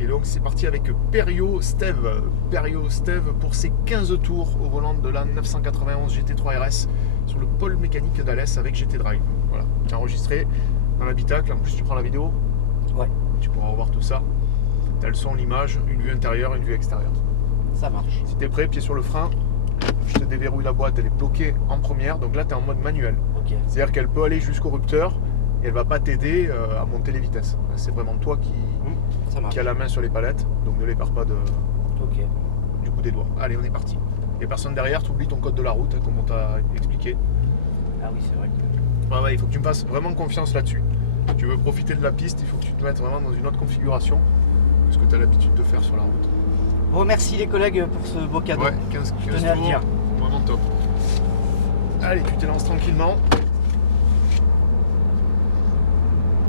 Et donc c'est parti avec Perio Steve. Perio Steve pour ses 15 tours au volant de la 991 GT3 RS sur le pôle mécanique d'Alès avec GT Drive. Voilà, tu as enregistré dans l'habitacle, en plus tu prends la vidéo. Ouais. Tu pourras revoir tout ça. Tu as le son, l'image, une vue intérieure, une vue extérieure. Ça marche. Si tu es prêt, pied sur le frein, je te déverrouille la boîte, elle est bloquée en première, donc là tu es en mode manuel. Ok. C'est-à-dire qu'elle peut aller jusqu'au rupteur et elle va pas t'aider à monter les vitesses. C'est vraiment toi Ça marche. qui a la main sur les palettes, donc ne les perds pas Ok. du bout des doigts. Allez, on est parti. Il n'y a personne derrière, tu oublies ton code de la route, comme on t'a expliqué. Ah oui, c'est vrai que... Ouais, il faut que tu me fasses vraiment confiance là-dessus. Si tu veux profiter de la piste, il faut que tu te mettes vraiment dans une autre configuration que ce que tu as l'habitude de faire sur la route. Bon, merci les collègues pour ce beau cadeau. Ouais, 15 Je tenais à le tours, dire. vraiment top. Allez, tu t'élances tranquillement.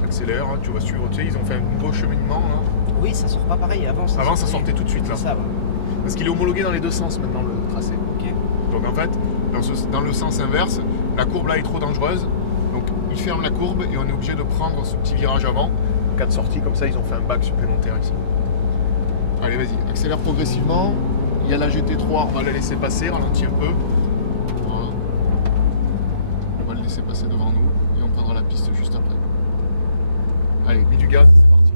Accélère, hein, tu vas suivre, tu sais, ils ont fait un beau cheminement. Hein. Oui, ça sort pas pareil. Avant, Avant, ça sortait tout de suite là. C'est ça, ouais. Parce qu'il est homologué dans les deux sens maintenant, le tracé. Ok. Donc en fait, dans le sens inverse, la courbe là est trop dangereuse. Donc ils ferment la courbe et on est obligé de prendre ce petit virage avant. En cas de sortie, comme ça, ils ont fait un bac supplémentaire ici. Allez, vas-y, accélère progressivement. Il y a la GT3, on va la laisser passer, ralentis un peu. Voilà. On va le laisser passer devant nous et on prendra la piste juste après. Allez, mets du gaz, c'est parti.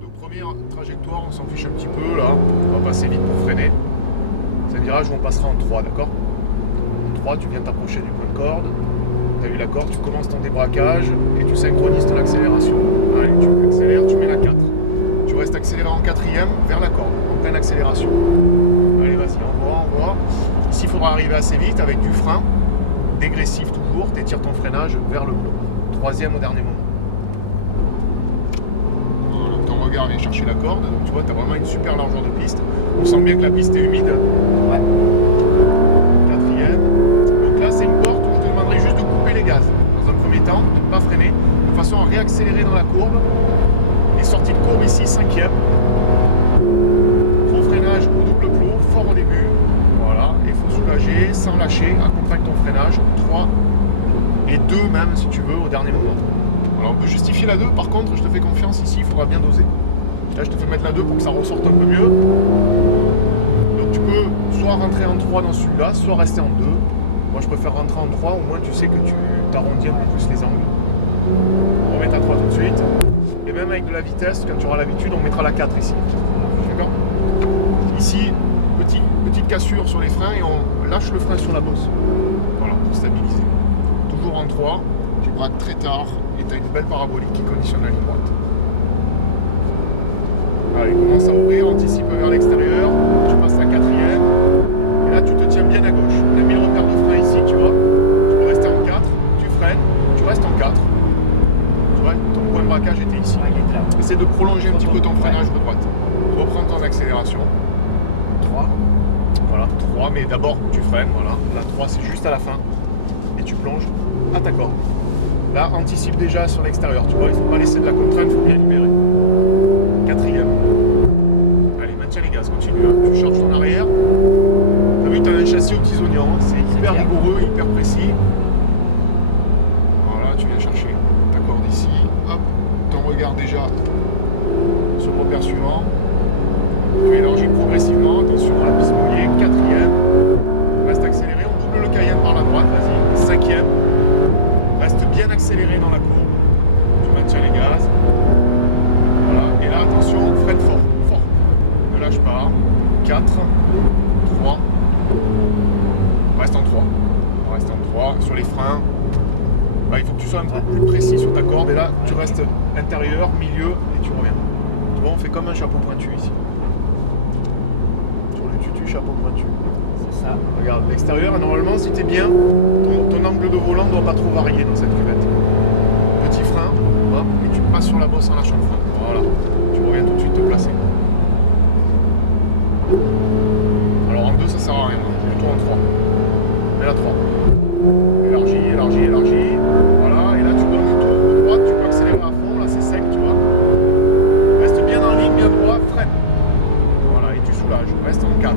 Donc première trajectoire, on s'en fiche un petit peu là. On va passer vite pour freiner. C'est un virage où on passera en 3, d'accord? En 3, tu viens t'approcher du point de corde. Tu as eu la corde, tu commences ton débraquage et tu synchronises ton accélération. Allez, tu accélères, tu mets la 4. Tu restes accéléré en quatrième vers la corde, en pleine accélération. Allez, vas-y, envoie. Ici, il faudra arriver assez vite avec du frein, dégressif toujours, tu étires ton freinage vers le bloc. Troisième au dernier moment. Voilà, ton regard vient chercher la corde, donc tu vois, tu as vraiment une super largeur de piste. On sent bien que la piste est humide. Ouais. Quatrième. Donc là, c'est une porte où je te demanderai juste de couper les gaz. Dans un premier temps, de ne pas freiner, de façon à réaccélérer dans la courbe. Les sorties de courbe ici, cinquième. Gros freinage au double plot, fort au début. Voilà, il faut soulager sans lâcher, accompagne ton freinage. 3 et 2 même si tu veux au dernier moment. Alors on peut justifier la 2, par contre je te fais confiance ici, il faudra bien doser. Là je te fais mettre la 2 pour que ça ressorte un peu mieux. Donc tu peux soit rentrer en 3 dans celui-là, soit rester en 2. Moi je préfère rentrer en 3, au moins tu sais que tu t'arrondis un peu plus les angles. On va mettre à 3 tout de suite. Et même avec de la vitesse, quand tu auras l'habitude, on mettra la 4 ici. D'accord? Ici, petite cassure sur les freins et on lâche le frein sur la bosse. Voilà, pour stabiliser. Toujours en 3, tu braques très tard et tu as une belle parabolique qui conditionne la ligne droite. Allez, commence à ouvrir, anticipe vers l'extérieur, tu passes la quatrième, et là tu te tiens bien à gauche. Tu as mis le repère de frein ici, tu vois. Tu peux rester en 4, tu freines, tu restes en 4. Tu vois, ton point de braquage était ici. Ouais, il est là. Essaie de prolonger un petit peu ton freinage de droite. Reprends ton accélération. 3. Voilà, 3, mais d'abord tu freines, voilà. La 3 c'est juste à la fin. Et tu plonges à ta corde. Là, anticipe déjà sur l'extérieur, tu vois, il ne faut pas laisser de la contrainte, il faut bien libérer. Quatrième. Allez, maintiens les gaz, continue. Hein. Tu charges ton arrière. Tu as vu, tu as un châssis aux petits oignons, hein. C'est hyper clair. rigoureux, hyper précis. Voilà, tu viens chercher ta corde ici. Hop, ton regard déjà sur le repère suivant. Tu élargis progressivement, attention à la piste mouillée. Quatrième. Reste accéléré, on double le Cayenne par la droite, vas-y. Cinquième. Reste bien accéléré dans la courbe. Tu maintiens les gaz. Voilà. Et là, attention, freine fort. Fort. Ne lâche pas. 4. 3. Reste en 3. Reste en 3. Sur les freins. Bah, il faut que tu sois un peu plus précis sur ta corde. Et là, tu restes intérieur, milieu et tu reviens. Tu vois, on fait comme un chapeau pointu ici. Sur le tutu, chapeau pointu. C'est ça. Regarde, l'extérieur, normalement, si tu es bien, ton angle de volant ne doit pas trop varier dans cette cuvette. Petit frein, hop, et tu passes sur la bosse en lâchant le frein. Voilà, tu reviens tout de suite te placer. Alors en 2, ça sert à rien, plutôt en 3. Mets la 3. Élargis. Voilà, et là tu donnes le tour de droite, tu peux accélérer à fond, là c'est sec, tu vois. Reste bien en ligne, bien droit, freine. Voilà, et tu soulages, reste en 4.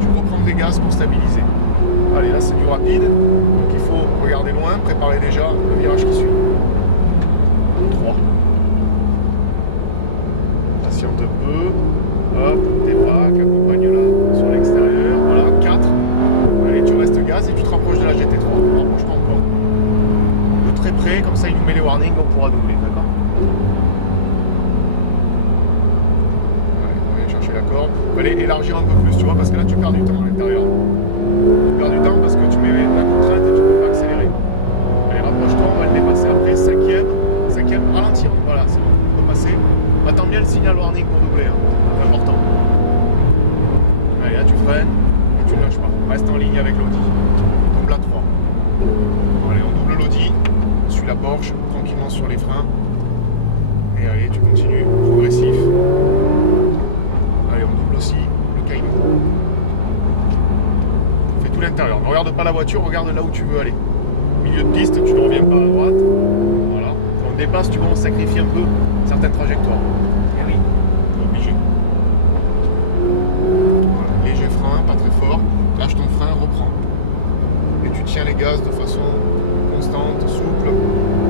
Tu reprends des gaz pour stabiliser. Allez, là c'est du rapide, donc il faut regarder loin, préparer déjà le virage qui suit. 3. patiente un peu. Hop, débraque, accompagne-la sur l'extérieur. Voilà, 4. Allez, tu restes gaz et tu te rapproches de la GT3. Rapproche-toi encore. De très près, comme ça il nous met les warnings, on pourra doubler, d'accord? Allez, on vient chercher la corde. Il fallait élargir un peu plus, tu vois, parce que là tu perds du temps à l'intérieur. Tu perds du temps parce que tu mets la contrainte et tu peux pas accélérer. Allez, rapproche-toi, on va le dépasser après. Cinquième, ralentir. Voilà, c'est bon, on peut passer. Attends bien le signal warning pour doubler, hein. C'est important. Allez, là tu freines et tu ne lâches pas. Reste en ligne avec l'Audi. Tombe là 3. Allez, on double l'Audi, on suit la Porsche, tranquillement sur les freins. Et allez, tu continues, progressif. Allez, on double aussi le Cayman. Fais tout l'intérieur. Ne regarde pas la voiture, regarde là où tu veux aller. Milieu de piste, tu ne reviens pas à droite. Voilà. Quand on dépasse, tu commences à sacrifier un peu certaines trajectoires. Eh oui. Obligé. Voilà. Léger frein, pas très fort. Lâche ton frein, reprends. Et tu tiens les gaz de façon constante, souple.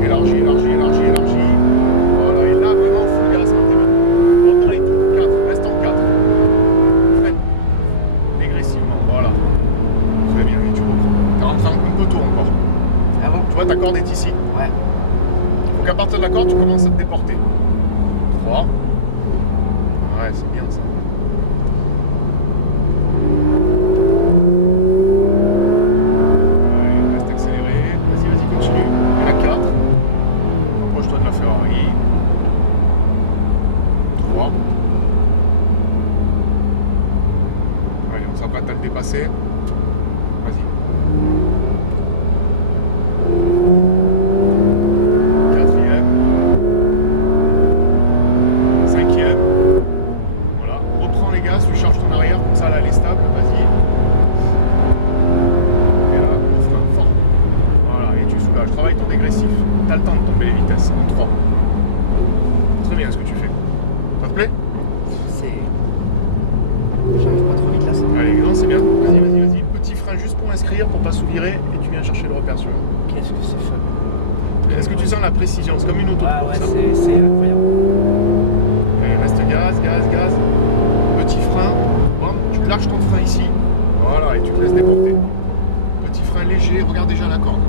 Élargis. Voilà. Et là, vraiment, full gaz quand t'es maintenant. Monte dans les tours. 4. Reste en 4. Freine. Dégressivement. Voilà. Très bien. Et tu reprends. T'es rentré un peu tôt encore. Ah bon? Tu vois, ta corde est ici. Ouais. Donc à partir de la corde, tu commences à te déporter. 3. Ouais, c'est bien ça. Allez, reste accéléré. Vas-y, continue. Et la 4. Approche-toi de la Ferrari. 3. Allez, on s'apprête à le dépasser. Vas-y. 4e. 5e. Voilà. Reprends les gaz, tu charges ton arrière, comme ça là elle est stable, vas-y. Et là, on frein fort. Voilà, et tu soulages. Travaille ton dégressif. T'as le temps de tomber les vitesses. En 3. Très bien ce que tu fais. Ça te plaît? C'est. J'arrive pas trop vite là, ça. Allez, non, c'est bien. Vas-y. Petit frein juste pour inscrire, pour pas sous-virer, et tu viens chercher le repère sur. Qu'est-ce que c'est fun. Est-ce que tu sens la précision? C'est comme une auto. Ah ouais, ça. c'est incroyable. Allez, reste gaz. Petit frein. Bon, tu lâches ton frein ici. Voilà, et tu te laisses déporter. Petit frein léger, regarde déjà la corde.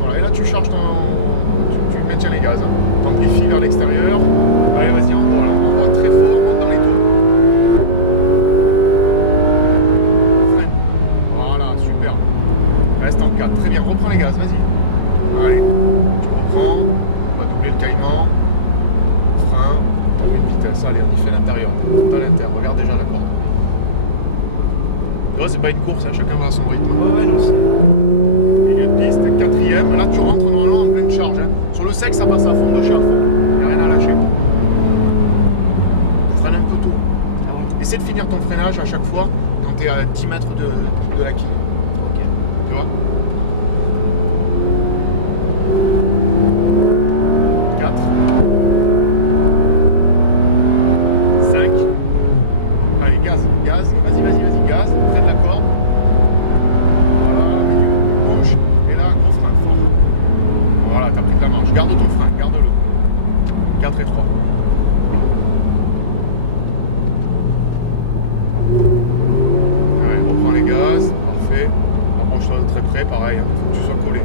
Voilà, et là tu charges ton. Tu maintiens les gaz. T'amplifies vers l'extérieur. Allez, vas-y, envoie là. Envoie très fort, monte dans les taux. Freine. Voilà, super. Reste en 4. Très bien, reprends les gaz, vas-y. Allez, tu reprends. On va doubler le Cayman. Frein. Une vitesse. Allez, on y fait l'intérieur. Monte à l'intérieur. Regarde déjà la corde. Tu vois, c'est pas une course, hein. Chacun va à son rythme. Ouais, non, c'est. Milieu de piste, 4e. Là, tu rentres normalement en pleine charge, hein. Sur le sec, ça passe à fond de chez à fond. Il n'y a rien à lâcher. Freine un peu tôt. Ah bon? Essaie de finir ton freinage à chaque fois quand tu es à 10 mètres de la quille. Ok. Tu vois? 4. 5. Allez, gaz. Vas-y, gaz. Près de la corde. Voilà, milieu, gauche. Et là, gros frein, fort. Voilà, t'as pris de la marge. Garde ton frein, garde-le. 4 et 3. Allez, reprends les gaz. Parfait. Approche-toi de très près, pareil. Il faut que tu sois collé.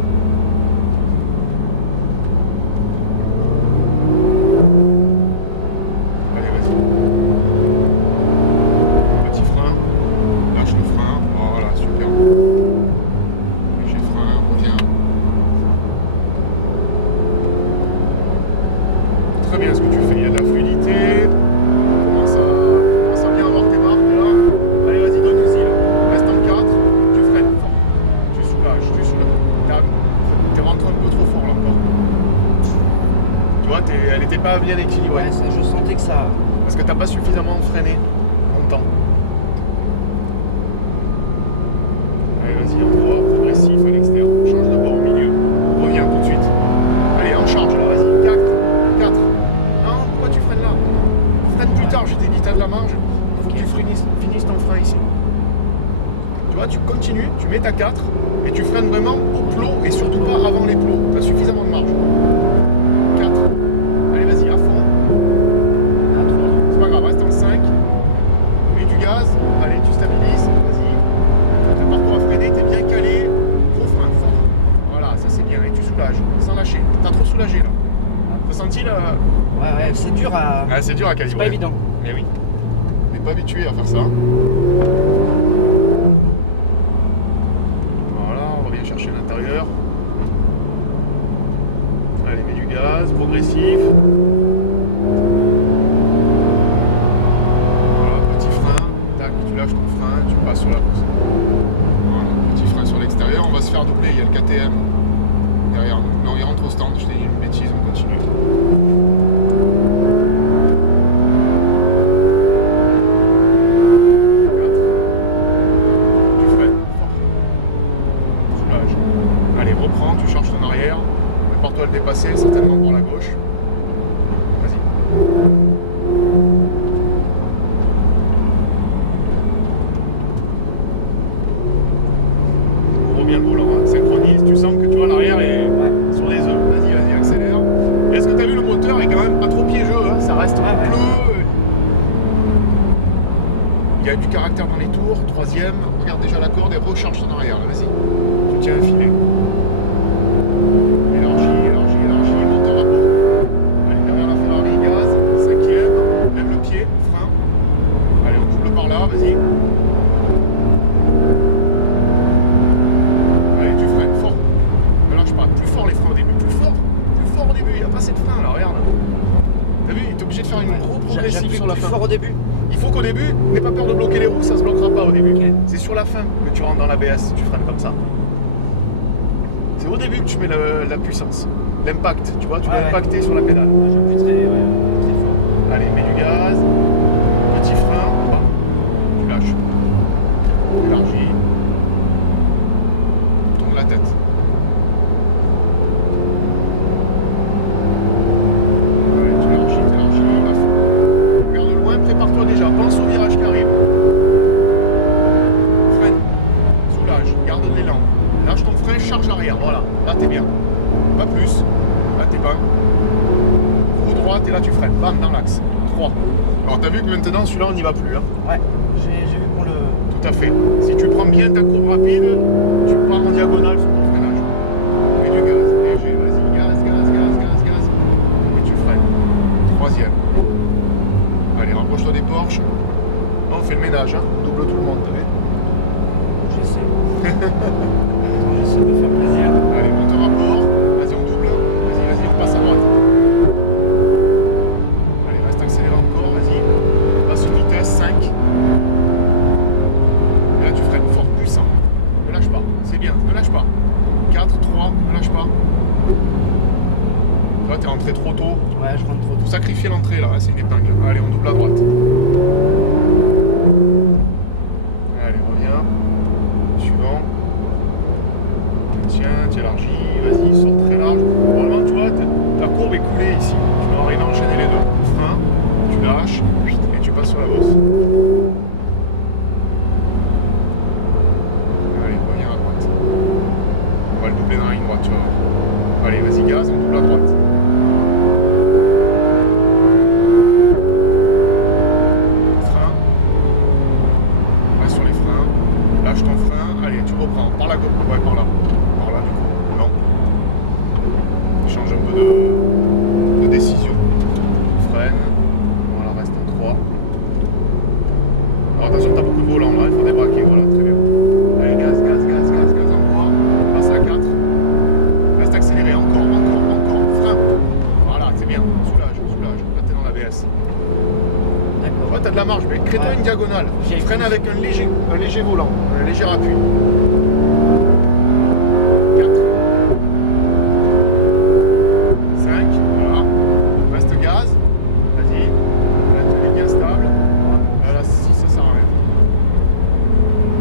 Allez, vas-y. Petit frein. Lâche le frein. Voilà, super. Léger frein, reviens. Très bien ce que tu fais. Il y a de la fluidité. Commence à bien avoir tes marques là. Allez, vas-y, donne-y là. Reste en 4. Tu freines fort. Tu soulages. T'es rentré un peu trop fort là encore. Tu vois, elle n'était pas bien équilibrée. Ouais, ça, je sentais que ça. Parce que t'as pas suffisamment freiné longtemps. Allez, vas-y, envoie, progressif à l'extérieur. Change de bord au milieu. Reviens tout de suite. Allez, en charge là, vas-y. 4. Non, pourquoi tu freines là? Freine plus tard, je t'ai dit, t'as de la marge. Il faut que tu finisses ton frein ici. Tu vois, tu continues, tu mets ta 4 et tu freines vraiment au plot et surtout pas avant les plots. T'as suffisamment de marge. 4. Allez, vas-y, à fond. Ouais, c'est dur à. Ah, c'est dur à C'est calibrer. pas évident. Mais oui. On n'est pas habitué à faire ça. Voilà, on revient chercher l'intérieur. Allez, mets du gaz, progressif. Voilà, petit frein. Tac, tu lâches ton frein, tu passes sur la route. Voilà, petit frein sur l'extérieur. On va se faire doubler, il y a le KTM derrière nous. Non, il rentre au stand, je t'ai dit une bêtise, on continue. Tu charges ton arrière, prépare-toi à le dépasser, certainement par la gauche. Vas-y. Ouvre bien le volant, hein. Synchronise, tu sens que tu vois l'arrière est sur les œufs. Vas-y, vas-y, accélère. Et est-ce que tu as vu, le moteur est quand même pas trop piégeux, hein. Ça reste bleu. Il y a du caractère dans les tours. Troisième, regarde déjà la corde et recharge ton arrière. Vas-y, tu tiens un filet. Élargie, moteur à bord. Allez, derrière la Ferrari, gaz. Cinquième, lève le pied, frein. Allez, on double par là, vas-y. Allez, tu freines fort. Ne lâche pas, plus fort les freins au début, plus fort au début. Il n'y a pas assez de frein là, regarde. T'as vu, tu es obligé de faire une grosse progressive sur la fin. Fort au début. Il faut qu'au début, n'aie pas peur de bloquer les roues, ça se bloquera pas au début. Okay. C'est sur la fin que tu rentres dans l'ABS, tu freines comme ça. C'est au début que tu mets la puissance, l'impact, tu vois, tu dois impacter sur la pédale. J'appuie très fort. Allez, mets du gaz, petit frein, bas, tu lâches, élargis, tourne la tête. Allez, tu élargis, regarde de loin, prépare-toi déjà, pense au virage qui arrive. Freine, soulage, garde de l'élan. Lâche ton frein, charge l'arrière, voilà, là t'es bien. Pas plus, là t'es pas. Roue droite et là tu freines, bam, dans l'axe. 3. Alors t'as vu que maintenant celui-là on n'y va plus. Hein. Ouais, j'ai vu pour le. Tout à fait. Si tu prends bien ta courbe rapide, tu pars en diagonale sur ton freinage. Mets du gaz, léger, vas-y, gaz. Et tu freines. Troisième. Allez, rapproche-toi des Porsche. Là on fait le ménage, hein. On double tout le monde, t'as vu. J'essaie. J'essaie de faire plaisir. Allez, moteur à bord. Vas-y, on double. Vas-y, on passe à droite. Allez, reste accéléré encore, vas-y. Passe une vitesse, 5. Et là, tu freines fort, puissant. Ne lâche pas, c'est bien, ne lâche pas. 4, 3, ne lâche pas. Là, t'es rentré trop tôt. Ouais, je rentre trop tôt. Faut sacrifier l'entrée là, c'est une épingle. Allez, on double à droite. Allez, reviens. Suivant. Tiens, tu élargis, vas-y, sors très large. Normalement, tu vois, ta courbe est coulée ici. Tu dois arriver à enchaîner les deux. Frein, tu lâches, et tu passes sur la bosse. Allez, reviens à droite. On va le doubler dans la ligne droite, tu vas voir. Allez, vas-y, gaz, on double à droite. Frein. Reste sur les freins. Lâche ton frein. Allez, tu reprends. Par la gauche. Ouais, par là. Par là, du coup. Non. Change un peu de décision. Freine. Voilà, reste en 3. Alors attention, t'as beaucoup de volant là. Il faut débraquer. Voilà, très bien. Allez, gaz en bois. Passe à 4. Reste accéléré. Encore. Frein. Voilà, c'est bien. Soulage. Là, t'es dans l'ABS. D'accord. Ouais, t'as de la marge, mais crée-toi une diagonale. Freine avec un léger volant, un léger appui. 4. 5. Voilà. Reste gaz. Vas-y. Là, tu es bien stable. Là, 6, ça sert à rien.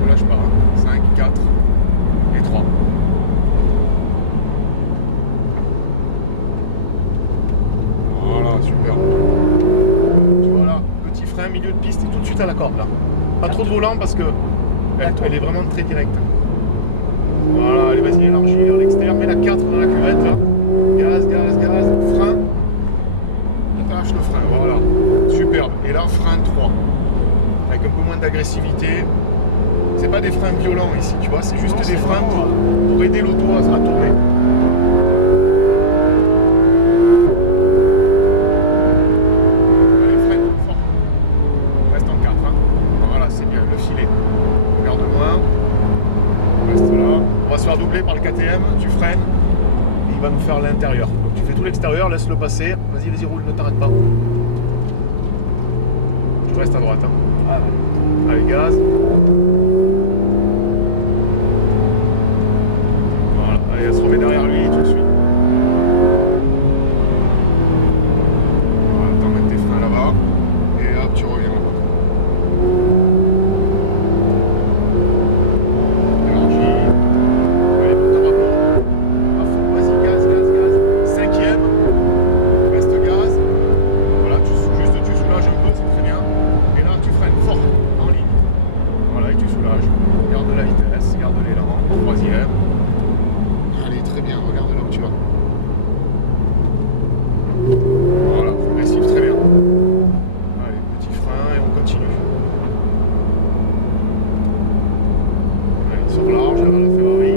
Ne lâche pas. 5, 4 et 3. Voilà, super. Tu vois là, petit frein, milieu de piste et tout de suite à la corde là. Pas trop de volant parce que elle est vraiment très directe. Voilà, allez vas-y, élargis vers l'extérieur, mets la 4 dans la cuvette là. Gaz, frein. Et lâche le frein, voilà. Superbe. Et là, frein 3. Avec un peu moins d'agressivité. C'est pas des freins violents ici, tu vois, c'est juste des freins pour aider l'auto à se retourner. doubler par le KTM, tu freines, et il va nous faire l'intérieur. Donc tu fais tout l'extérieur, laisse-le passer. Vas-y, vas-y, roule, ne t'arrête pas. Tu restes à droite. Hein. Ah ouais. Allez, gaz. Voilà, allez, elle se remet derrière lui, tu le suis. Voilà, t'emmènes tes freins là-bas, et hop, tu reviens là-bas. Élargie. Allez, monte à rapport. À fond, vas-y, gaz, gaz, gaz. Cinquième. Reste gaz. Voilà, juste tu soulages un peu, c'est très bien. Et là, tu freines fort, en ligne. Voilà, et tu soulages. Garde la vitesse, garde l'élan. Troisième. Allez, très bien, regarde là où tu vas. Voilà, progressif, très bien. Allez, petit frein et on continue. Allez, sur large, là, la Ferrari.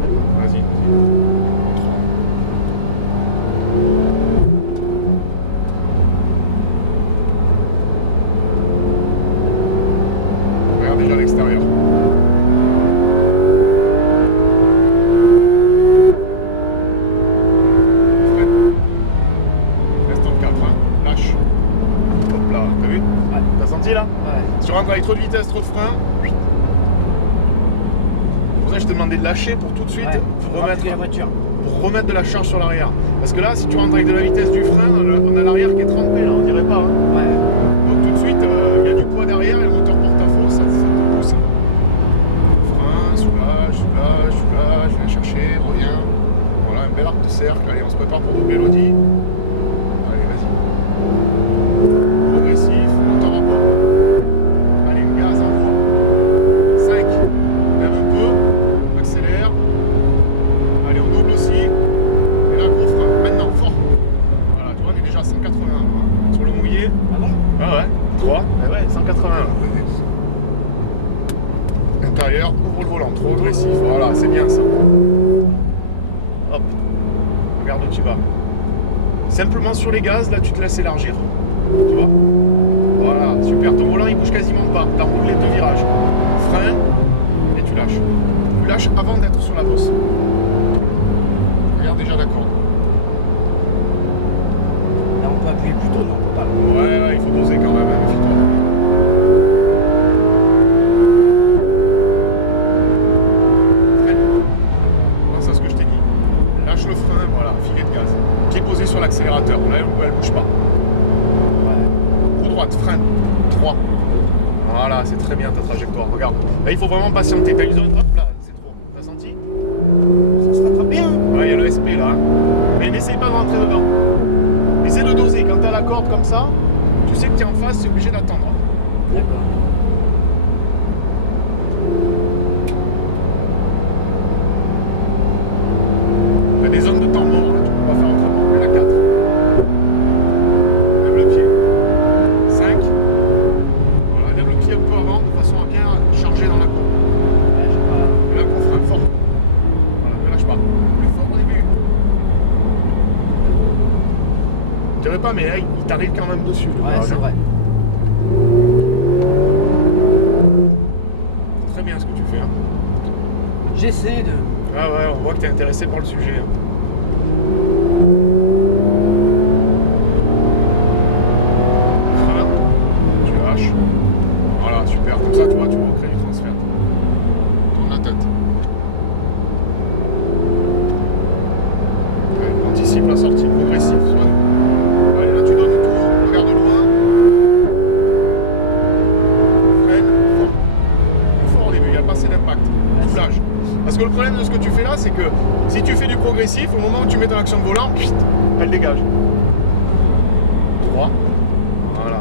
Vas-y, vas-y. Regarde déjà l'extérieur. Freine. Reste en 4, hein. Lâche. Hop là, t'as vu? Ouais. T'as senti là? Ouais. Si tu rentres avec trop de vitesse, trop de frein, c'est pour ça que je te demandais de lâcher pour tout de suite Ouais. remettre, la voiture. pour remettre de la charge sur l'arrière. Parce que là, si tu rentres avec de la vitesse du frein, on a l'arrière qui est trempé là, on dirait pas. Hein. Ouais. Donc tout de suite, il y a du poids derrière et le moteur porte-à-faux, ça te pousse. Frein, soulage, soulage, soulage, viens chercher, reviens. Voilà, un bel arc de cercle. Allez, on se prépare pour doubler l'Audi. Allez, vas-y. Progressif, monte en rapport. Allez, gaz, envoie. 5. Lève un peu. Accélère. Allez, on double aussi. Et là, gros frein. Maintenant, fort. Voilà, tu vois, on est déjà à 180. Hein. Sur le mouillé. Ah bon? Ah ouais. 3. Ah ouais, 180. Là. Intérieur, ouvre le volant. Trop agressif. Voilà, c'est bien ça. Hop. Regarde où tu vas. Simplement sur les gaz, là, tu te laisses élargir. Tu vois? Voilà, super. Ton volant, il bouge quasiment pas. T'enroules les deux virages. Frein et tu lâches. Tu lâches avant d'être sur la bosse. Regarde déjà la corde. Là, on peut appuyer plus tôt, non? On peut pas. Ouais, il faut doser quand même, hein, méfie-toi. Freine. Pense à ce que je t'ai dit. Lâche le frein, voilà, filet de gaz. Pied posé sur l'accélérateur. Là, elle bouge pas. Ouais. Roue droite, freine. 3. Voilà, c'est très bien ta trajectoire. Regarde. Là, il faut vraiment patienter. T'as une zone. Hop là, c'est trop. T'as senti? Ça se rattrape bien. Ouais, il y a le SP là. Hein. Mais n'essaye pas de rentrer dedans. Essaye de doser. Quand t'as la corde comme ça, tu sais que t'es en face, c'est obligé d'attendre. D'accord. Il y a des zones de temps mort là, tu peux pas faire autrement. La 4. Lève le pied. 5. Voilà, lève le pied un peu avant de façon à bien charger dans la courbe. Ouais, j'ai pas. Et là, qu'on freine fort. Voilà, ne lâche pas. Plus fort au début. Je dirais pas, mais là, il t'arrive quand même dessus. le Ouais, virage, c'est hein. vrai. C'est très bien ce que tu fais. Hein. J'essaie de. Ah ouais, on voit que t'es intéressé par le sujet. Hein. Frein. Tu lâches. Voilà, super. Comme ça, tu vois, tu recrées du transfert. Tourne la tête. Allez, on anticipe la sortie progressive. Soit nous. Allez, là, tu donnes tout. Regarde loin. Freine. Fort. Plus fort au début, il n'y a pas assez d'impact. Soulage. Parce que le problème de ce que tu fais là, c'est que si tu fais du progressif, au moment où tu mets ton action de volant, elle dégage. 3. Voilà.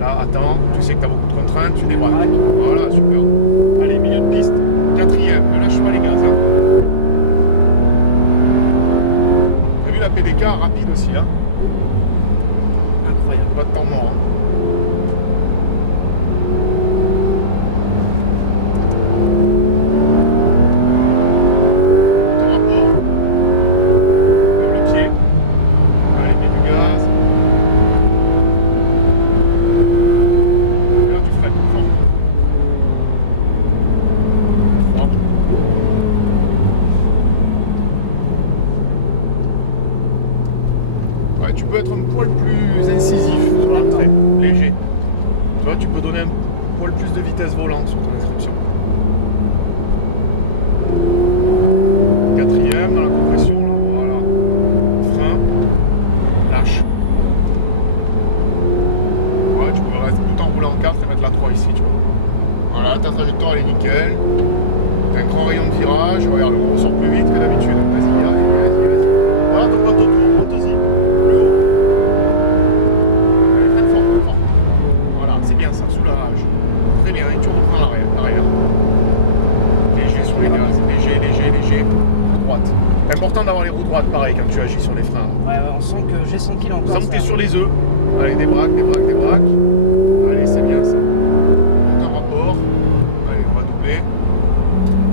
Là, attends, tu sais que tu as beaucoup de contraintes, tu débraques. Voilà, super. Allez, milieu de piste. 4ème, ne lâche pas les gaz. Hein. T'as vu la PDK rapide aussi, hein? Incroyable. Pas de temps mort. Hein. Ton rapport. Lève le pied. Allez, mets du gaz. Et là, tu freines. tu peux être un poil plus incisif sur l'entrée, léger. Tu vois, tu peux donner un poil plus de vitesse volante sur ton inscription. Quatrième dans la compression, là, voilà. Frein, lâche. Ouais, tu peux rester tout enroulé en 4 et mettre la 3 ici, tu vois. Voilà, ta trajectoire elle est nickel. T'as un grand rayon de virage, regarde, on ressort plus vite que d'habitude. Vas-y, vas-y. Voilà, donc auto-y. Plus haut. Allez, freine fort. Voilà, c'est bien ça, soulage. Très bien, et tu reprends l'arrière. Léger sur les gaz, léger. Droite. C'est important d'avoir les roues droites, pareil, quand tu agis sur les freins. Ouais, on sent que j'ai senti là On encore. sent que t'es sur les œufs. Allez, des braques. Allez, c'est bien ça. Monte un rapport. Allez, on va doubler.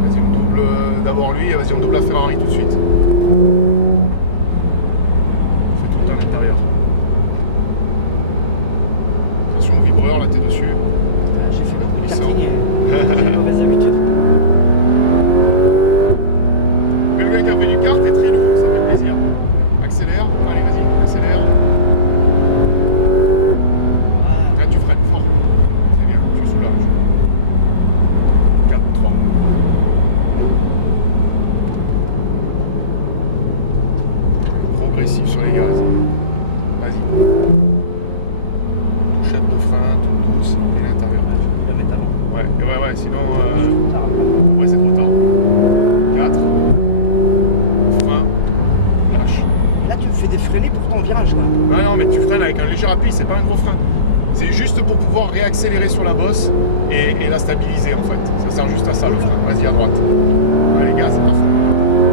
Vas-y, on double d'abord lui et vas-y, on double la Ferrari tout de suite. On fait tout le temps à l'intérieur. Attention au vibreur, là t'es dessus. J'ai fait beaucoup de Glissant. karting et j'ai une mauvaise habitude. Quelqu'un qui a fait du kart est très lourd, ça fait plaisir. Accélère, allez vas-y, accélère. Là tu freines fort. C'est bien, tu soulages. 4, 3. Progressif sur les gaz. Vas-y. Touchette de frein, toute douce et l'intérieur. Je vais le mettre avant. Ouais, sinon Ça rapproche. ouais, c'est trop tard. 4. Frein. Lâche. Là, tu me fais défreiner pour ton virage, quoi. Non, mais tu freines avec un léger appui, c'est pas un gros frein. C'est juste pour pouvoir réaccélérer sur la bosse et la stabiliser en fait. Ça sert juste à ça le frein. Vas-y à droite. Allez, gaz, à fond.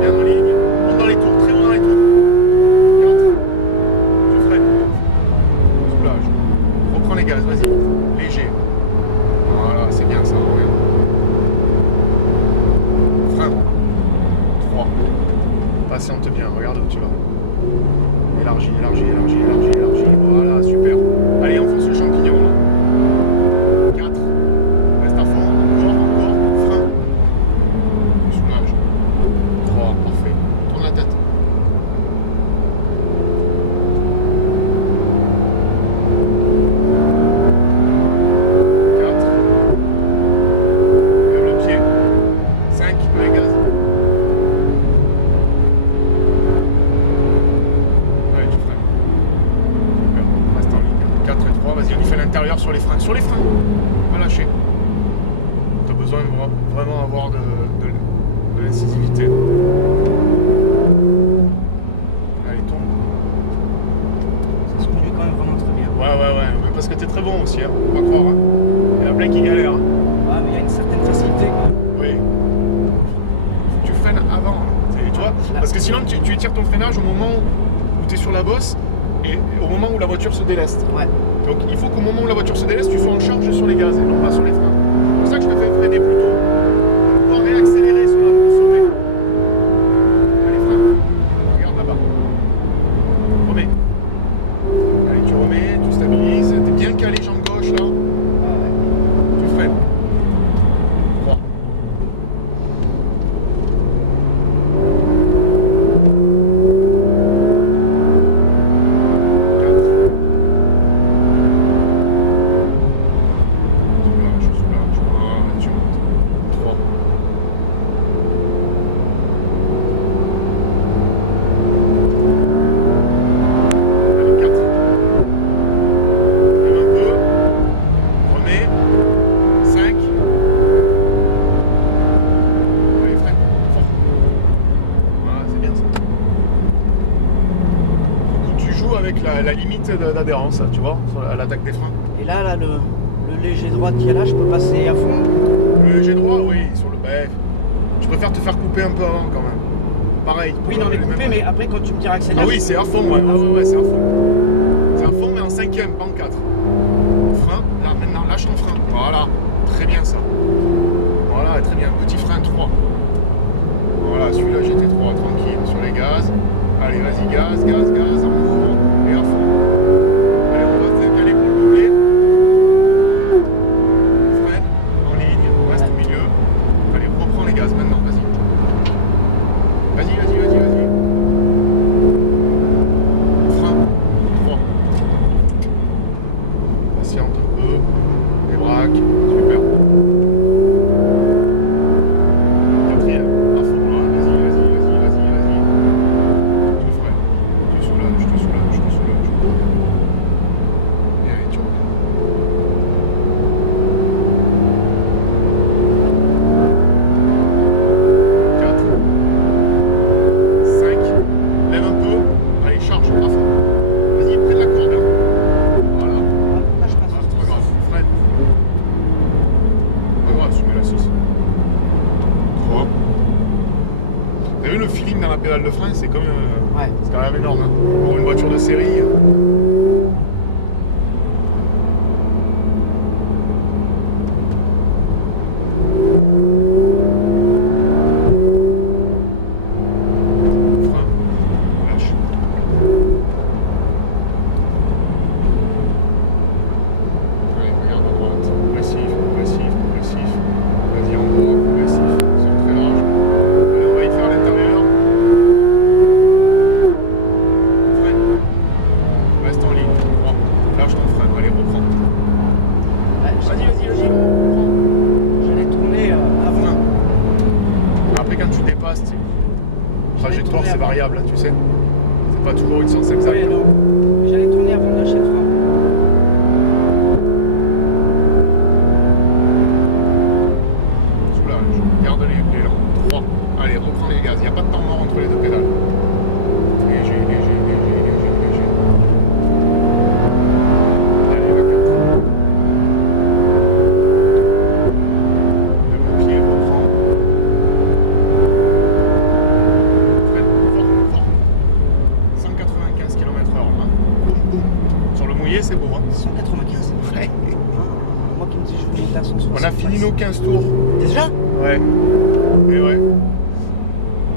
Bien en ligne. Monte dans les tours, très haut dans les tours. 4. Tu freines. Soulage. Reprends les gaz, vas-y. Léger. Voilà, c'est bien ça, regarde. Frein. 3. Patiente bien, regarde où tu vas. Élargis. Voilà, super. Allez, enfonce le champignon là. 4. Reste à fond. Encore. Frein. Soulage. 3. Parfait. Tourne la tête. 4. Lève le pied. 5. Allez, gaz. Allez, tu freines. Super. Reste en ligne. 4 et 3. Vas-y, on y fait l'intérieur sur les freins. Sur les freins. Pas lâcher. Tu as besoin de vraiment avoir de l'incisivité. Allez, tourne. Ça se conduit quand même vraiment très bien. Ouais. Mais parce que t'es très bon aussi, hein. Faut pas croire. Hein. Il y en a plein qui galèrent. Hein. Ah, mais il y a une certaine facilité, quoi. Oui. Faut que tu freines avant. Tu vois. Parce que sinon, tu étires ton freinage au moment où tu es sur la bosse et au moment où la voiture se déleste. Ouais. Donc il faut qu'au moment où la voiture se déleste, tu sois en charge sur les gaz et non pas sur les freins. C'est pour ça que je te fais freiner plus tôt. Pour pouvoir réaccélérer sur la route sauvée. Allez, freine. Regarde là-bas. Remets. Allez, tu remets, tu stabilises. T'es bien calé jambe gauche là. Ah, ouais. Tu freines. 3. 4. Soulage. Voilà, tu montes. 3. Allez, 4. Lève un peu. Remets. 5. Allez, freine. Fort. Voilà, c'est bien ça. Du coup, tu joues avec la limite d'adhérence, tu vois, à l'attaque des freins. Et là, le léger droit qu'il y a là, je peux passer à fond. Le léger droit, oui, sur le bref. Je préfère te faire couper un peu avant quand même. Pareil. Oui, non, mais le coupé, même- mais après, quand tu me dis accélère. Ah oui, c'est à fond, ouais, c'est à fond. C'est à fond, mais en 5ème, pas en 4. Frein, là, maintenant, lâche ton frein. Voilà, très bien ça. Voilà, très bien. Petit frein 3. Voilà, celui-là, j'étais 3, tranquille, sur les gaz. Allez, vas-y, gaz, en mouvement, et à fond. Allez, on va se caler pour le doubler. Freine, en ligne, reste au milieu. Allez, reprends les gaz maintenant, vas-y. Vas-y. Frein. de frein, c'est comme Ouais. c'est quand même énorme. Hein. Pour une voiture de série. Frein, lâche. Allez, regarde à droite. Progressif, progressif, progressif. Vas-y en gros, progressif. C'est très large. Allez, on va y faire à l'intérieur. Freine. Reste en ligne, droit. Lâche ton frein, allez, reprends. Ouais, Vas-y, vas-y, vas-y. j'allais tourner avant. Après, quand tu dépasses, tu sais, trajectoire, c'est avant. variable, tu sais. C'est pas toujours une sens exacte. Ouais, non. J'allais tourner avant de lâcher le frein. Soulage, garde l'élan, droit. Allez, reprends les gaz, il n'y a pas de temps mort entre les deux pédales. Léger, léger, léger, léger, léger. Allez, le 4. Le pied reprend. Freine, fort, fort. 195 km/h. Hein. Boum, boum. Sur le mouillé, c'est beau. Hein. 195. Ouais. Moi qui me dis je voulais être à 160. On a fini nos 15 tours. Déjà? Ouais. Et ouais.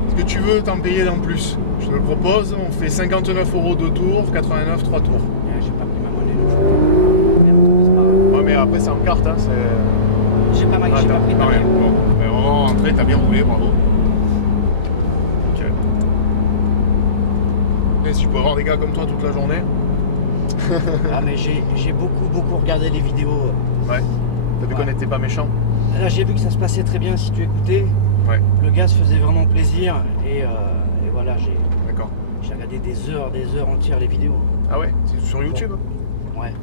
Est-ce que tu veux t'en payer en plus? Je te le propose. On fait 59 € 2 tours, 89 3 tours. J'ai pas pris ma monnaie donc je peux pas. Merde, c'est pas grave. Ouais, mais après c'est en carte. Hein, J'ai pas, Ah, j'ai pas pris ma rien. monnaie. Bon, mais on va rentrer. T'as bien roulé, bravo. Ok. Et si je peux avoir des gars comme toi toute la journée. Ah mais j'ai beaucoup regardé les vidéos. Ouais. T'as vu qu'on n'était pas méchants. Là j'ai vu que ça se passait très bien si tu écoutais. Ouais. Le gaz faisait vraiment plaisir et voilà D'accord. j'ai regardé des heures entières les vidéos. Ah ouais. C'est sur YouTube. Ouais.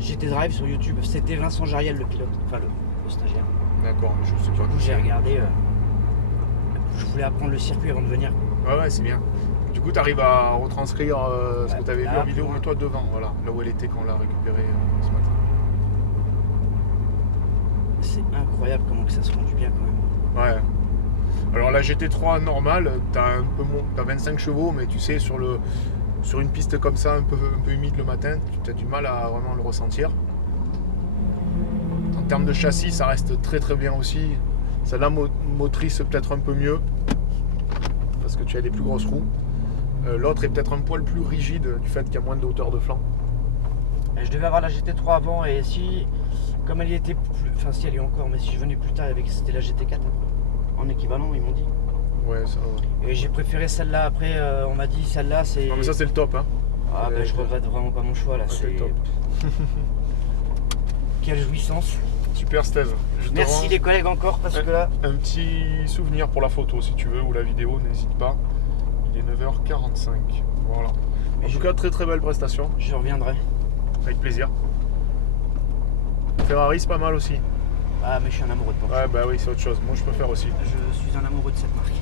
GT Drive sur YouTube. C'était Vincent Jariel le pilote, enfin le stagiaire. D'accord. Mais je sais pas. Du coup j'ai regardé. Je voulais apprendre le circuit avant de venir. Ouais, ouais, c'est bien. Du coup, tu arrives à retranscrire ce que tu avais vu là, en vidéo, plus mais toi devant, voilà, là où elle était quand on l'a récupéré ce matin. C'est incroyable comment que ça se rend du bien quand même. Ouais. Alors la GT3 normale, t'as 25 chevaux, mais tu sais, sur une piste comme ça, un peu humide le matin, tu as du mal à vraiment le ressentir. En termes de châssis, ça reste très très bien aussi. Celle-là motrice peut-être un peu mieux, parce que tu as des plus grosses roues. L'autre est peut-être un poil plus rigide du fait qu'il y a moins de hauteur de flanc. Et je devais avoir la GT3 avant et si, comme elle y était plus, enfin si elle y est encore, mais si je venais plus tard avec, c'était la GT4 en équivalent, ils m'ont dit. Ouais, ça. Et j'ai préféré celle-là. Après, on m'a dit celle-là c'est. Non mais ça c'est le top, hein. Ah ben je regrette vraiment pas mon choix là. c'est le top. Quelle jouissance. Super Steve. Je te Merci rends les collègues encore parce que là. un petit souvenir pour la photo si tu veux, ou la vidéo, n'hésite pas. Il est 9h45. Voilà. En tout cas, très très belle prestation. Je reviendrai. Avec plaisir. Ferrari, c'est pas mal aussi. Ah mais je suis un amoureux de Porsche. Ouais, bah oui, c'est autre chose. Moi, je préfère aussi. Je suis un amoureux de cette marque.